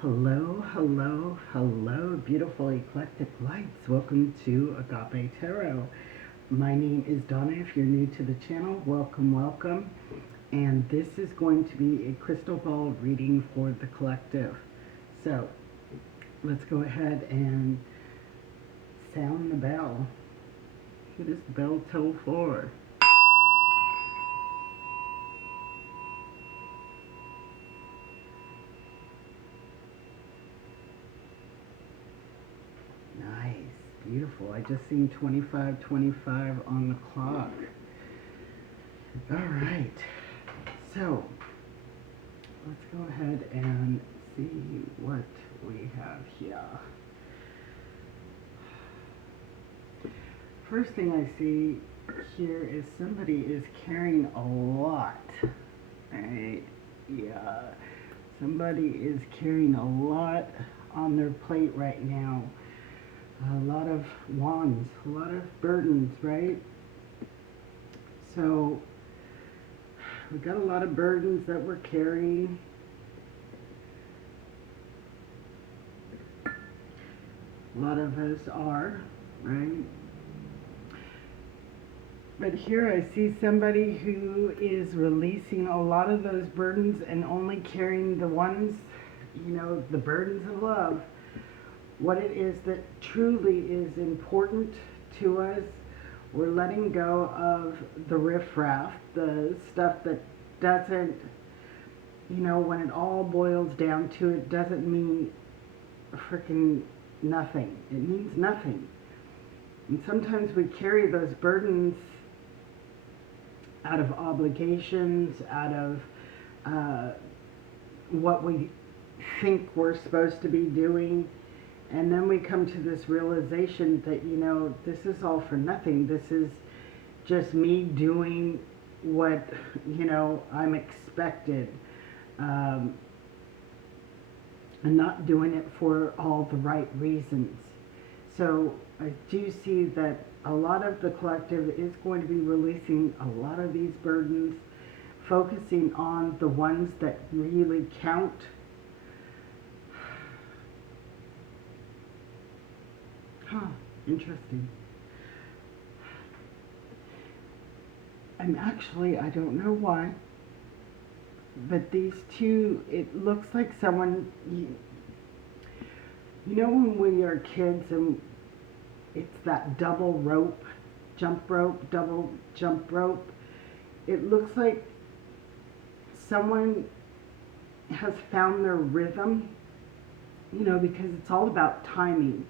Hello, hello, hello, beautiful eclectic lights. Welcome to Agape Tarot. My name is Donna. If you're new to the channel, welcome, welcome. And this is going to be a crystal ball reading for the collective. So let's go ahead and sound the bell. Who does the bell toll for? Nice, beautiful. I just seen 25:25 on the clock. All right, so let's go ahead and see what we have here. First thing I see here is somebody is carrying a lot. Right? Yeah. Somebody is carrying a lot on their plate right now. A lot of wands, a lot of burdens, right? So we got a lot of burdens that we're carrying. A lot of us are, right? But here I see somebody who is releasing a lot of those burdens and only carrying the ones, the burdens of love. What it is that truly is important to us. We're letting go of the riffraff, the stuff that doesn't, when it all boils down to it, doesn't mean freaking nothing. It means nothing. And sometimes we carry those burdens out of obligations, out of what we think we're supposed to be doing. And then we come to this realization that, this is all for nothing. This is just me doing what, I'm expected. And not doing it for all the right reasons. So I do see that a lot of the collective is going to be releasing a lot of these burdens, focusing on the ones that really count. Interesting. I don't know why, but these two, it looks like someone, when we are kids and it's that double rope, double jump rope. It looks like someone has found their rhythm, because it's all about timing,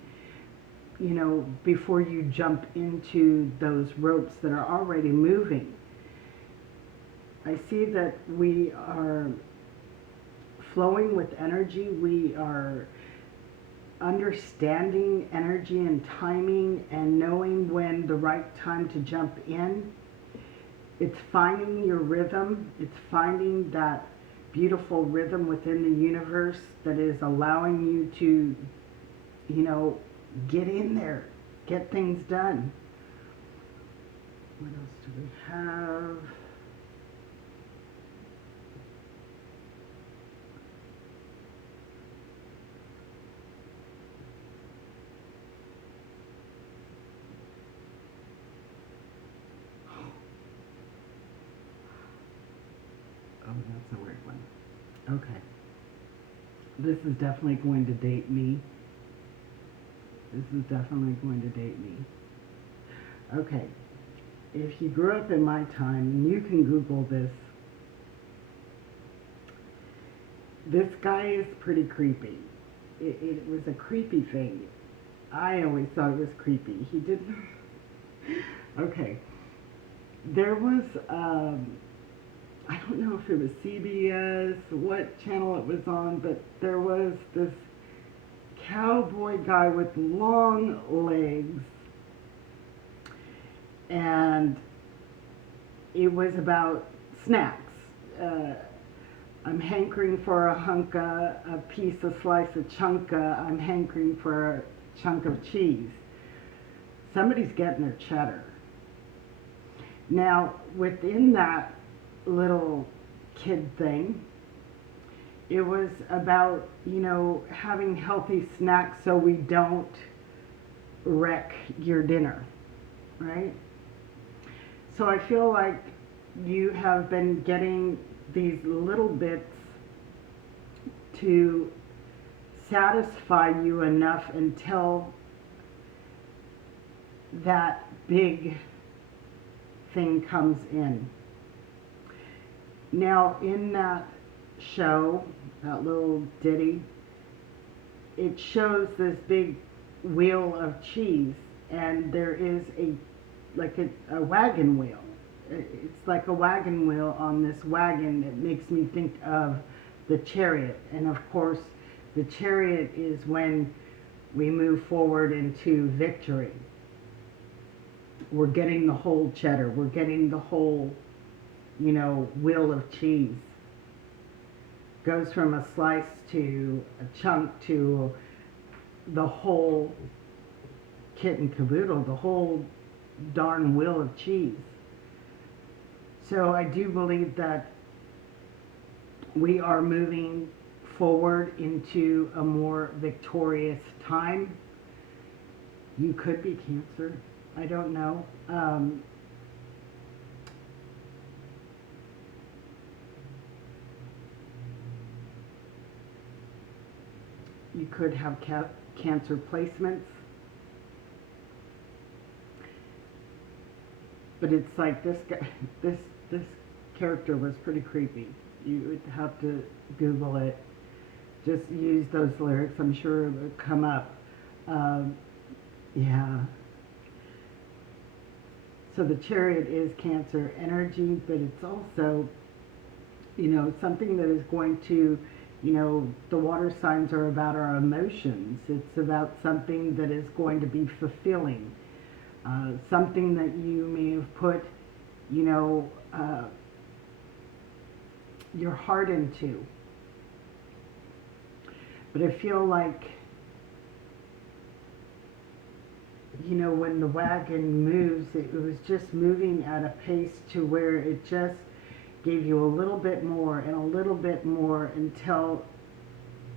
before you jump into those ropes that are already moving. I see that we are flowing with energy. We are understanding energy and timing and knowing when the right time to jump in. It's finding your rhythm. It's finding that beautiful rhythm within the universe that is allowing you to, get in there, get things done. What else do we have? Oh, that's a weird one. Okay. This is definitely going to date me. This is definitely going to date me. Okay. If you grew up in my time, and you can Google this, this guy is pretty creepy. It was a creepy thing. I always thought it was creepy. He didn't. Okay. There was, I don't know if it was CBS, what channel it was on, but there was this cowboy guy with long legs, and it was about snacks. I'm hankering for a hunka, a piece, a slice of chunka. I'm hankering for a chunk of cheese. Somebody's getting their cheddar. Now, within that little kid thing, It was about, having healthy snacks so we don't wreck your dinner, right? So I feel like you have been getting these little bits to satisfy you enough until that big thing comes in. Now, in that show, that little ditty, it shows this big wheel of cheese, and there is a wagon wheel. It's like a wagon wheel on this wagon. It makes me think of the chariot, and of course, the chariot is when we move forward into victory. We're getting the whole cheddar. We're getting the whole, wheel of cheese. Goes from a slice to a chunk to the whole kit and caboodle, the whole darn wheel of cheese. So I do believe that we are moving forward into a more victorious time. You could be Cancer. I don't know. You could have Cancer placements. But it's like this guy, this character was pretty creepy. You would have to Google it. Just use those lyrics. I'm sure it would come up. Yeah. So the chariot is Cancer energy, but it's also, something that is going to, the water signs are about our emotions. It's about something that is going to be fulfilling. Something that you may have put, your heart into. But I feel like, when the wagon moves, it was just moving at a pace to where it just gave you a little bit more and a little bit more until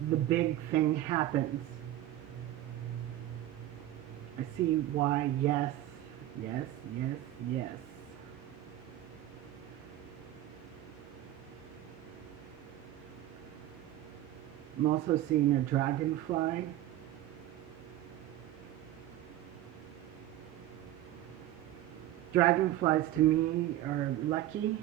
the big thing happens. I see why. Yes, yes, yes, yes. I'm also seeing a dragonfly. Dragonflies to me are lucky.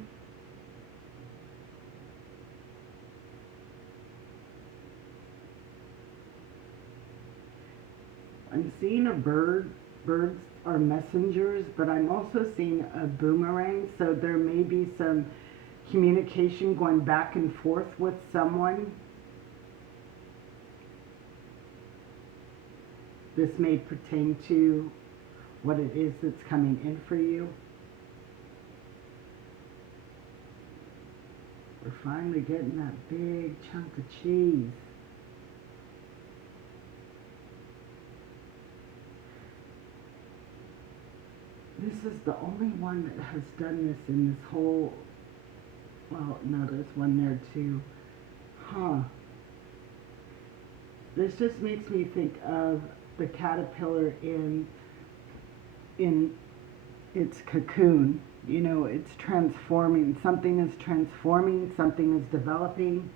I'm seeing a bird. Birds are messengers, but I'm also seeing a boomerang, so there may be some communication going back and forth with someone. This may pertain to what it is that's coming in for you. We're finally getting that big chunk of cheese. This is the only one that has done this in this whole, well, no, there's one there too. Huh. This just makes me think of the caterpillar in its cocoon. It's transforming. Something is transforming, something is developing.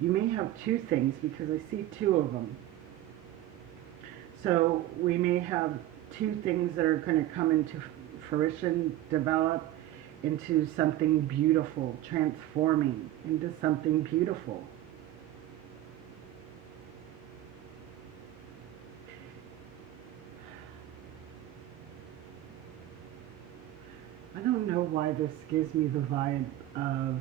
You may have two things because I see two of them. So we may have two things that are going to come into fruition, develop into something beautiful, transforming into something beautiful. I don't know why this gives me the vibe of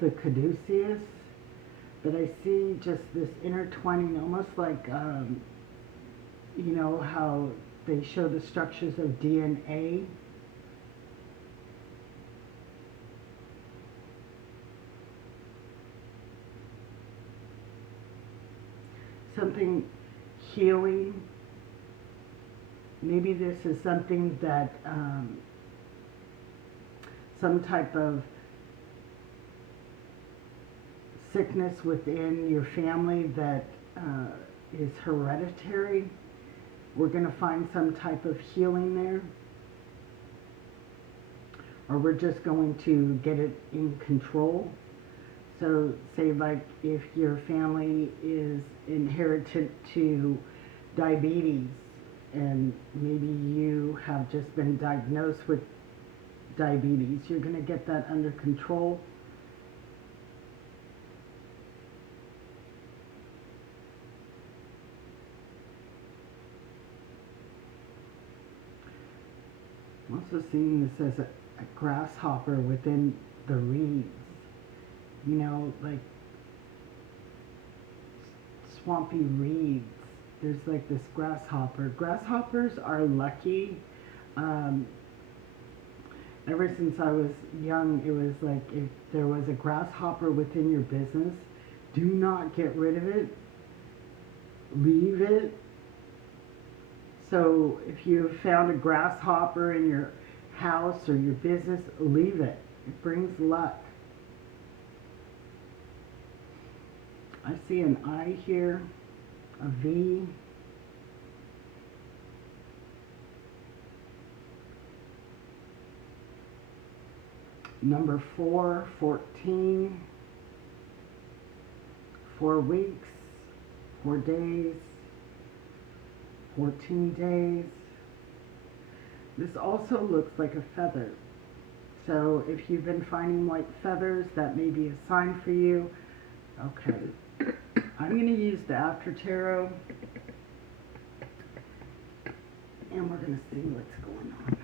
the caduceus, but I see just this intertwining, almost like, how they show the structures of DNA. Something healing. Maybe this is something that some type of sickness within your family that is hereditary. We're going to find some type of healing there. Or we're just going to get it in control. So say like if your family is inherited to diabetes and maybe you have just been diagnosed with diabetes, you're going to get that under control. I'm also seeing this as a grasshopper within the reeds. You know, like swampy reeds. There's like this grasshopper. Grasshoppers are lucky. Ever since I was young, it was like if there was a grasshopper within your business, do not get rid of it. Leave it. So if you found a grasshopper in your house or your business, leave it. It brings luck. I see an I here, a V. Number 4, 14. 4 weeks, 4 days, 14 days. This also looks like a feather. So if you've been finding white feathers, that may be a sign for you. Okay. I'm going to use the After Tarot. And we're going to see what's going on.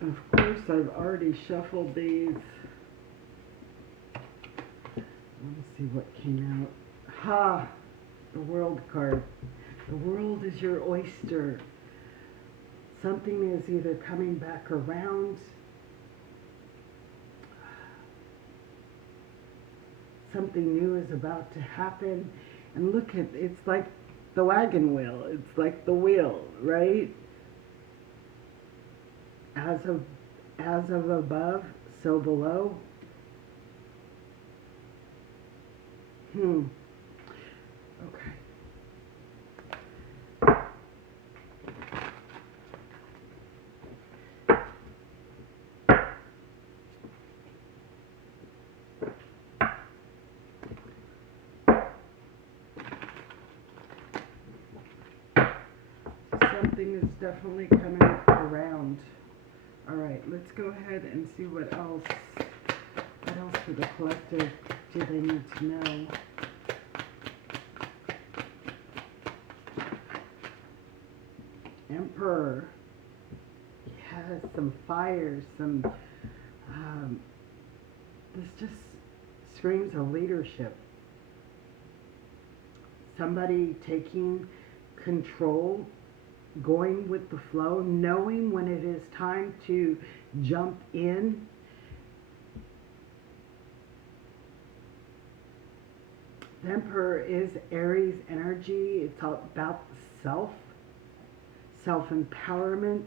Of course, I've already shuffled these. Let's see what came out. Ha! The World card. The world is your oyster. Something is either coming back around. Something new is about to happen. And look at, it's like the wagon wheel. It's like the wheel, right? As of above, so below. Okay. Something is definitely coming around. All right, let's go ahead and see what else for the collective do they need to know. Emperor. Yes, some fire, this just screams of leadership. Somebody taking control, going with the flow, knowing when it is time to jump in. The Emperor is Aries energy. It's all about self, self-empowerment.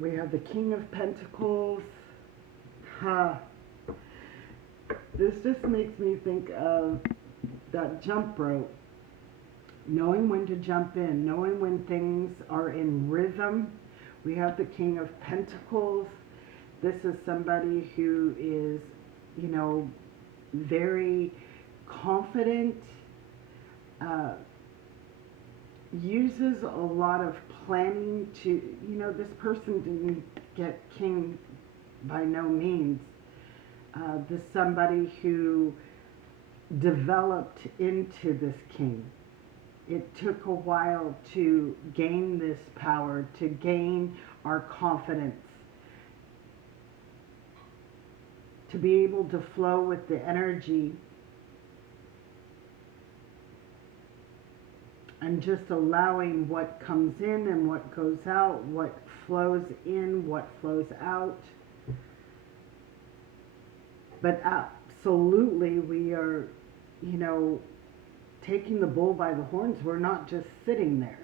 We have the King of Pentacles. This just makes me think of that jump rope. Knowing when to jump in, knowing when things are in rhythm. We have the King of Pentacles. This is somebody who is, you know, very confident, uses a lot of planning to, you know, this person didn't get king by no means. This somebody who developed into this king. It took a while to gain this power, to gain our confidence, to be able to flow with the energy and just allowing what comes in and what goes out, what flows in, what flows out. But absolutely, we are, taking the bull by the horns. We're not just sitting there.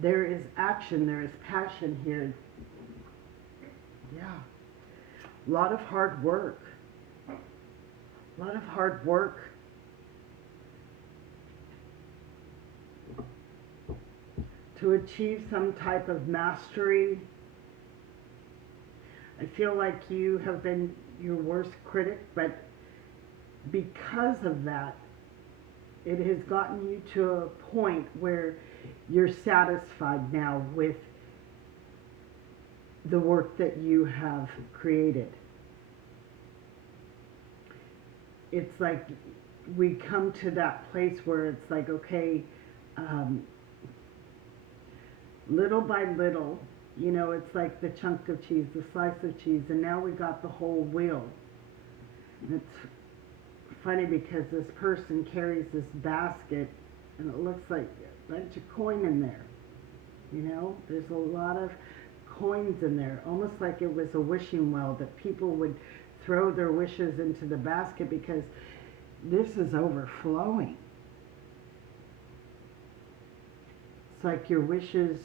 There is action, there is passion here. Yeah. A lot of hard work. A lot of hard work. To achieve some type of mastery. I feel like you have been your worst critic, but because of that, it has gotten you to a point where you're satisfied now with the work that you have created. It's like we come to that place where it's like, okay, little by little, it's like the chunk of cheese, the slice of cheese, and now we got the whole wheel. And it's funny because this person carries this basket and it looks like a bunch of coin in there. There's a lot of coins in there, almost like it was a wishing well that people would throw their wishes into the basket because this is overflowing. It's like your wishes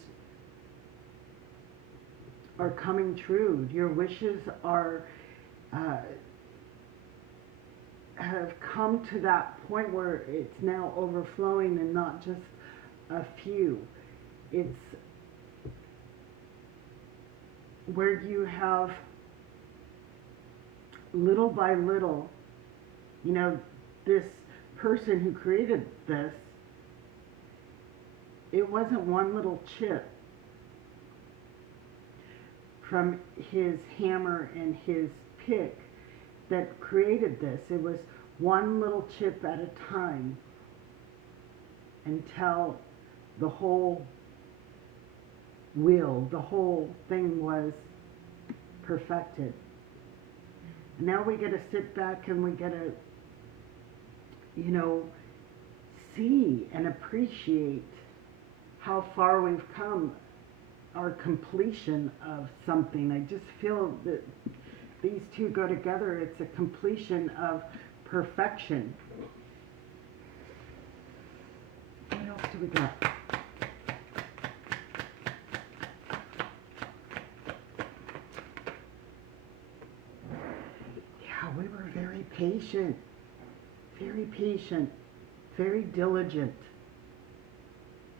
are coming true. Your wishes are have come to that point where it's now overflowing and not just a few. It's where you have little by little, this person who created this, it wasn't one little chip from his hammer and his pick that created this. It was one little chip at a time until the whole wheel, the whole thing was perfected. And now we get to sit back and we get to, see and appreciate how far we've come, our completion of something. I just feel that these two go together. It's a completion of perfection. What else do we got? Yeah, we were very patient, very diligent,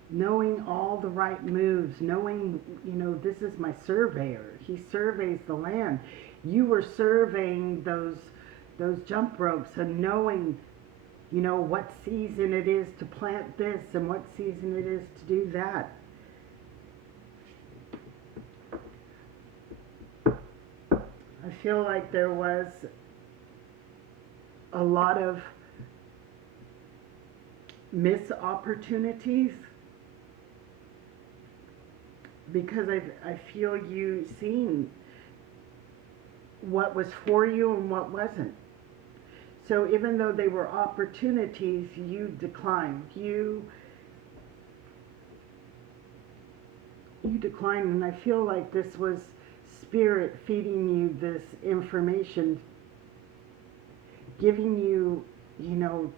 knowing all the right moves, knowing, this is my surveyor. He surveys the land. You were surveying those jump ropes and knowing, what season it is to plant this and what season it is to do that. I feel like there was a lot of missed opportunities because I feel you seen what was for you and what wasn't. So even though they were opportunities, you declined. You declined, and I feel like this was Spirit feeding you this information, giving you,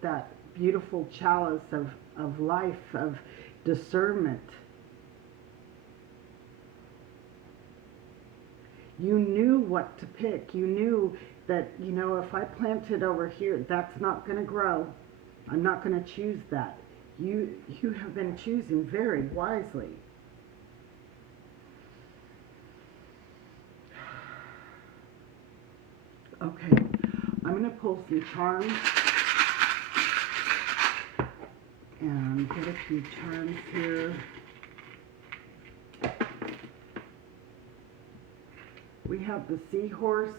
that beautiful chalice of life, of discernment. You knew what to pick. You knew that, if I plant it over here, that's not going to grow. I'm not going to choose that. You have been choosing very wisely. Okay, I'm going to pull some charms and get a few charms here. We have the seahorse.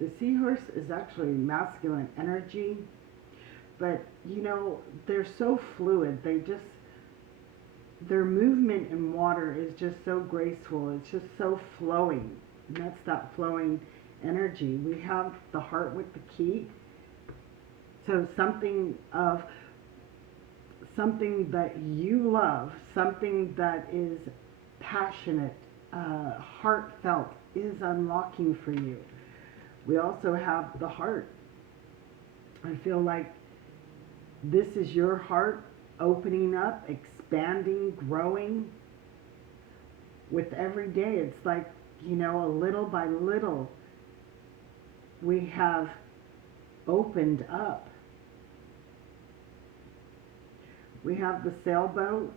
The seahorse is actually masculine energy, but they're so fluid. Their movement in water is just so graceful. It's just so flowing, and that's that flowing energy. We have the heart with the key. So something that you love, something that is passionate heartfelt is unlocking for you. We also have the heart. I feel like this is your heart opening up, expanding, growing with every day. It's like, a little by little, we have opened up. We have the sailboat.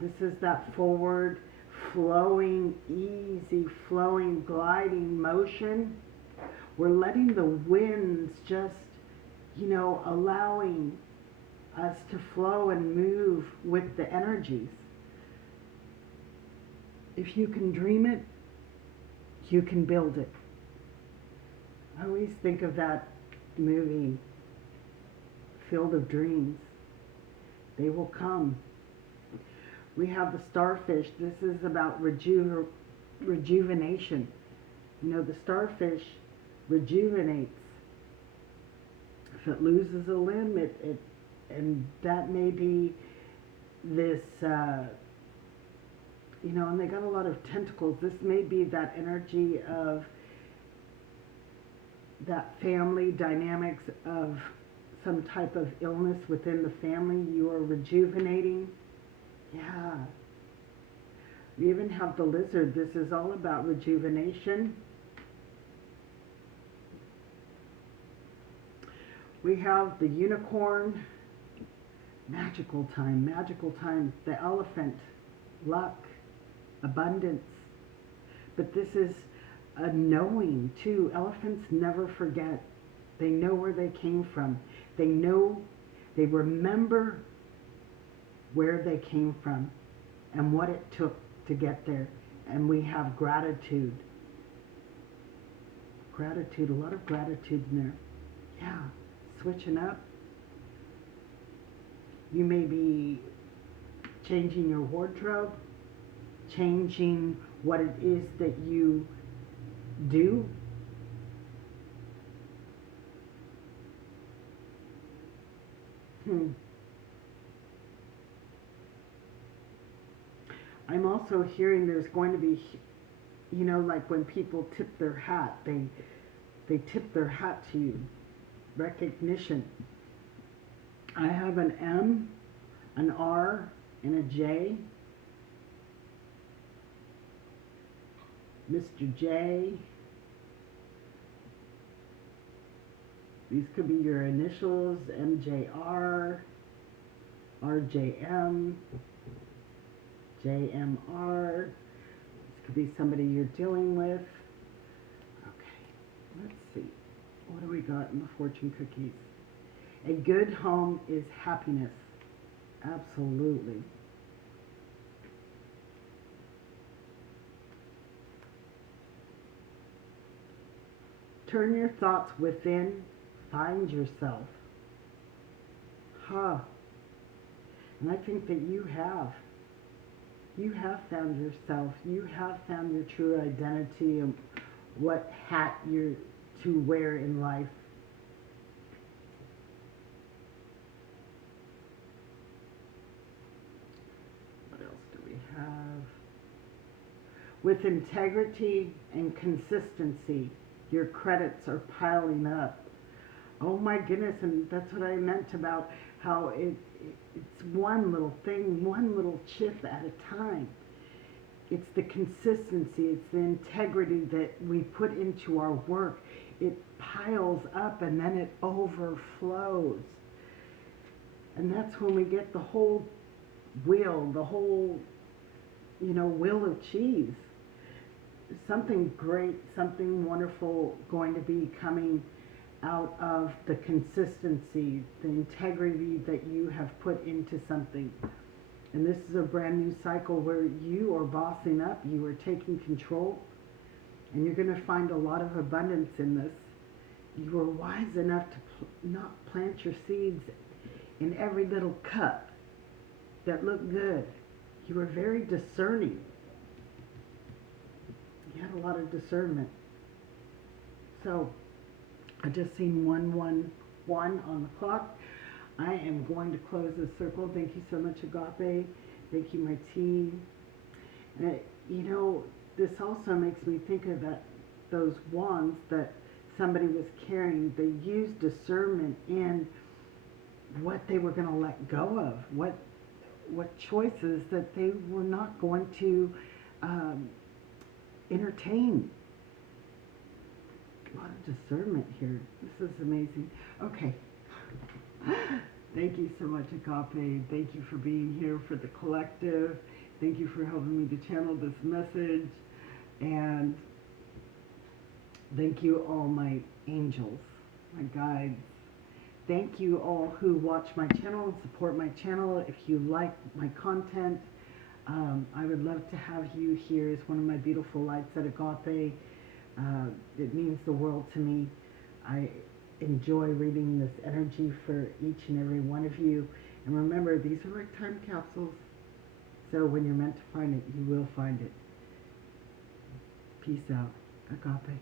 This is that forward, flowing, easy flowing, gliding motion. We're letting the winds just, allowing us to flow and move with the energies. If you can dream it, you can build it. I always think of that movie, Field of Dreams. They will come. We have the starfish. This is about rejuvenation. The starfish rejuvenates. If it loses a limb, and that may be this, and they got a lot of tentacles. This may be that energy of that family dynamics of some type of illness within the family. You are rejuvenating. Yeah. We even have the lizard. This is all about rejuvenation. We have the unicorn, magical time, the elephant, luck, abundance. But this is a knowing too. Elephants never forget. They know where they came from. They remember where they came from and what it took to get there. And we have gratitude. Gratitude, a lot of gratitude in there. Yeah, switching up. You may be changing your wardrobe, changing what it is that you do. I'm also hearing there's going to be, like when people tip their hat, they tip their hat to you. Recognition. I have an M, an R, and a J. Mr. J. These could be your initials, MJR, RJM, JMR. This could be somebody you're dealing with. Okay, let's see. What do we got in the fortune cookies? A good home is happiness. Absolutely. Turn your thoughts within. Find yourself. And I think that you have. You have found yourself. You have found your true identity and what hat you're to wear in life. What else do we have? With integrity and consistency, your credits are piling up. Oh my goodness, and that's what I meant about how it's one little thing, one little chip at a time. It's the consistency, it's the integrity that we put into our work. It piles up and then it overflows. And that's when we get the whole wheel, wheel of cheese. Something great, something wonderful going to be coming out of the consistency, the integrity that you have put into something. And this is a brand new cycle where you are bossing up, you are taking control, and you're going to find a lot of abundance in this. You are wise enough to not plant your seeds in every little cup that look good. You were very discerning. You had a lot of discernment. So, I just seen 111 on the clock. I am going to close this circle. Thank you so much, Agape. Thank you, my team. And You know, this also makes me think of that those wands that somebody was carrying. They used discernment in what they were going to let go of, what choices that they were not going to um, entertain. A lot of discernment here. This is amazing. Okay. Thank you so much, Agape. Thank you for being here for the collective. Thank you for helping me to channel this message. And thank you, all my angels, my guides. Thank you all who watch my channel and support my channel. If you like my content, I would love to have you here as one of my beautiful lights at Agape. It means the world to me. I enjoy reading this energy for each and every one of you. And remember, these are like time capsules. So when you're meant to find it, you will find it. Peace out. Agape.